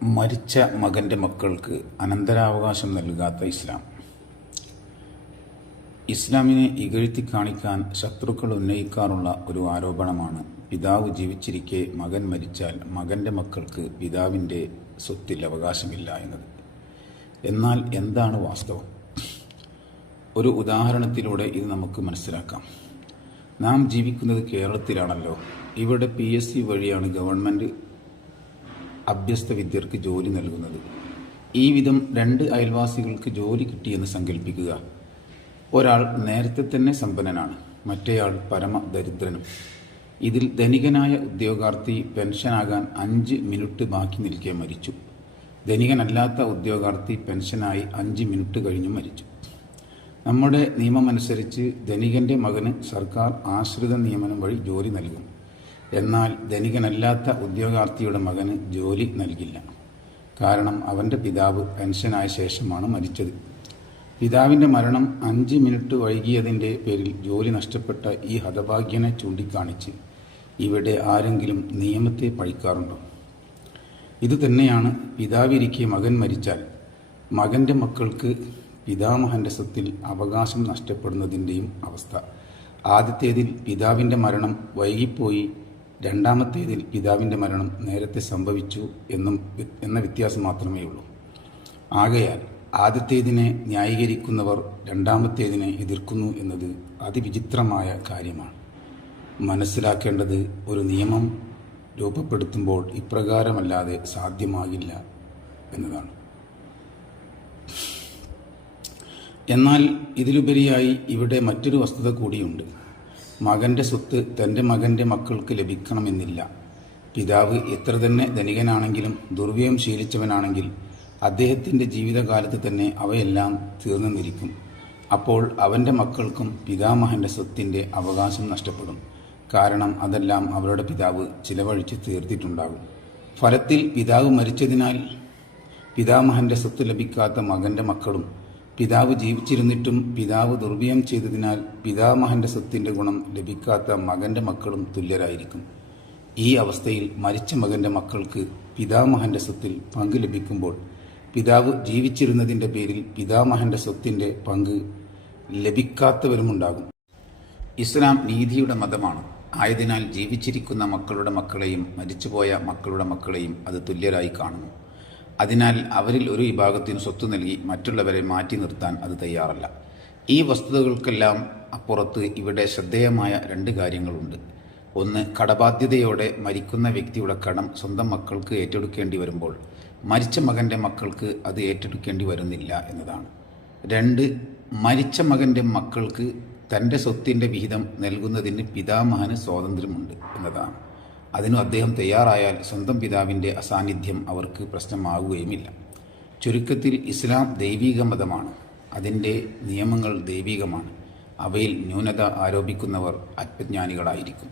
മരിച്ച മകൻ്റെ മക്കൾക്ക് അനന്തരാവകാശം നൽകാത്ത ഇസ്ലാം. ഇസ്ലാമിനെ ഇകഴ്ത്തി കാണിക്കാൻ ശത്രുക്കൾ ഉന്നയിക്കാറുള്ള ഒരു ആരോപണമാണ് പിതാവ് ജീവിച്ചിരിക്കെ മകൻ മരിച്ചാൽ മകൻ്റെ മക്കൾക്ക് പിതാവിൻ്റെ സ്വത്തിൽ അവകാശമില്ല എന്നത്. എന്നാൽ എന്താണ് വാസ്തവം? ഒരു ഉദാഹരണത്തിലൂടെ ഇത് നമുക്ക് മനസ്സിലാക്കാം. നാം ജീവിക്കുന്നത് കേരളത്തിലാണല്ലോ. ഇവിടെ PSC വഴിയാണ് ഗവൺമെൻറ് അഭ്യസ്ത വിദ്യർക്ക് ജോലി നൽകുന്നത്. ഈ വിധം 2 അയൽവാസികൾക്ക് ജോലി കിട്ടിയെന്ന് സങ്കല്പിക്കുക. ഒരാൾ നേരത്തെ തന്നെ സമ്പന്നനാണ്, മറ്റേയാൾ പരമദരിദ്രനും. ഇതിൽ ധനികനായ ഉദ്യോഗാർത്ഥി പെൻഷനാകാൻ 5 മിനിറ്റ് ബാക്കി നിൽക്കെ മരിച്ചു. ധനികനല്ലാത്ത ഉദ്യോഗാർത്ഥി പെൻഷനായി 5 മിനിറ്റ് കഴിഞ്ഞും മരിച്ചു. നമ്മുടെ നിയമമനുസരിച്ച് ധനികൻ്റെ മകന് സർക്കാർ ആശ്രിത നിയമനം വഴി ജോലി നൽകും. എന്നാൽ ധനികനല്ലാത്ത ഉദ്യോഗാർത്ഥിയുടെ മകന് ജോലി നൽകില്ല. കാരണം അവൻ്റെ പിതാവ് പെൻഷനായ ശേഷമാണ് മരിച്ചത്. പിതാവിൻ്റെ മരണം 5 മിനിറ്റ് വൈകിയതിൻ്റെ പേരിൽ ജോലി നഷ്ടപ്പെട്ട ഈ ഹതഭാഗ്യനെ ചൂണ്ടിക്കാണിച്ച് ഇവിടെ ആരെങ്കിലും നിയമത്തെ പഴിക്കാറുണ്ടോ? ഇതുതന്നെയാണ് പിതാവിരിക്കെ മകൻ മരിച്ചാൽ മകൻ്റെ മക്കൾക്ക് പിതാമഹൻ്റെ സ്വത്തിൽ അവകാശം നഷ്ടപ്പെടുന്നതിൻ്റെയും അവസ്ഥ. ആദ്യത്തേതിൽ പിതാവിൻ്റെ മരണം വൈകിപ്പോയി, രണ്ടാമത്തേതിൽ പിതാവിൻ്റെ മരണം നേരത്തെ സംഭവിച്ചു എന്ന വ്യത്യാസം മാത്രമേ ഉള്ളൂ. ആകയാൽ ആദ്യത്തേതിനെ ന്യായീകരിക്കുന്നവർ രണ്ടാമത്തേതിനെ എതിർക്കുന്നു എന്നത് അതിവിചിത്രമായ കാര്യമാണ്. മനസ്സിലാക്കേണ്ടത്, ഒരു നിയമം രൂപപ്പെടുത്തുമ്പോൾ ഇപ്രകാരമല്ലാതെ സാധ്യമാകില്ല എന്നതാണ്. എന്നാൽ ഇതിലുപരിയായി ഇവിടെ മറ്റൊരു വസ്തുത കൂടിയുണ്ട്. മകൻ്റെ സ്വത്ത് തൻ്റെ മകൻ്റെ മക്കൾക്ക് ലഭിക്കണമെന്നില്ല. പിതാവ് എത്ര തന്നെ ധനികനാണെങ്കിലും ദുർവ്യയം ശീലിച്ചവനാണെങ്കിൽ അദ്ദേഹത്തിൻ്റെ ജീവിതകാലത്ത് തന്നെ അവയെല്ലാം തീർന്നെന്നിരിക്കും. അപ്പോൾ അവൻ്റെ മക്കൾക്കും പിതാമഹൻ്റെ സ്വത്തിൻ്റെ അവകാശം നഷ്ടപ്പെടും. കാരണം അതെല്ലാം അവരുടെ പിതാവ് ചിലവഴിച്ച് തീർത്തിട്ടുണ്ടാകും. ഫലത്തിൽ പിതാവ് മരിച്ചതിനാൽ പിതാമഹൻ്റെ സ്വത്ത് ലഭിക്കാത്ത മകൻ്റെ മക്കളും, പിതാവ് ജീവിച്ചിരുന്നിട്ടും പിതാവ് ദുർവ്യയം ചെയ്തതിനാൽ പിതാമഹൻ്റെ സ്വത്തിൻ്റെ ഗുണം ലഭിക്കാത്ത മകൻ്റെ മക്കളും തുല്യരായിരിക്കും. ഈ അവസ്ഥയിൽ മരിച്ച മകൻ്റെ മക്കൾക്ക് പിതാമഹൻ്റെ സ്വത്തിൽ പങ്ക് ലഭിക്കുമ്പോൾ പിതാവ് ജീവിച്ചിരുന്നതിൻ്റെ പേരിൽ പിതാമഹൻ്റെ സ്വത്തിൻ്റെ പങ്ക് ലഭിക്കാത്തവരുമുണ്ടാകും. ഇസ്ലാം നീതിയുടെ മതമാണ്. ആയതിനാൽ ജീവിച്ചിരിക്കുന്ന മക്കളുടെ മക്കളെയും മരിച്ചുപോയ മക്കളുടെ മക്കളെയും അത് തുല്യരായി കാണുന്നു. അതിനാൽ അവരിൽ ഒരു വിഭാഗത്തിന് സ്വത്ത് നൽകി മറ്റുള്ളവരെ മാറ്റി നിർത്താൻ അത് തയ്യാറല്ല. ഈ വസ്തുതകൾക്കെല്ലാം അപ്പുറത്ത് ഇവിടെ ശ്രദ്ധേയമായ 2 കാര്യങ്ങളുണ്ട്. ഒന്ന്, കടബാധ്യതയോടെ മരിക്കുന്ന വ്യക്തിയുടെ കടം സ്വന്തം മക്കൾക്ക് ഏറ്റെടുക്കേണ്ടി വരുമ്പോൾ മരിച്ച മകൻ്റെ മക്കൾക്ക് അത് ഏറ്റെടുക്കേണ്ടി വരുന്നില്ല എന്നതാണ്. 2, മരിച്ച മകൻ്റെ മക്കൾക്ക് തൻ്റെ സ്വത്തിൻ്റെ വിഹിതം നൽകുന്നതിന് പിതാമഹന് സ്വാതന്ത്ര്യമുണ്ട് എന്നതാണ്. അതിനു അദ്ദേഹം തയ്യാറായാൽ സ്വന്തം പിതാവിൻ്റെ അസാന്നിധ്യം അവർക്ക് പ്രശ്നമാകുകയുമില്ല. ചുരുക്കത്തിൽ ഇസ്ലാം ദൈവിക മതമാണ്. അതിൻ്റെ നിയമങ്ങൾ ദൈവികമാണ്. അവയിൽ ന്യൂനത ആരോപിക്കുന്നവർ അജ്ഞാനികളായിരിക്കും.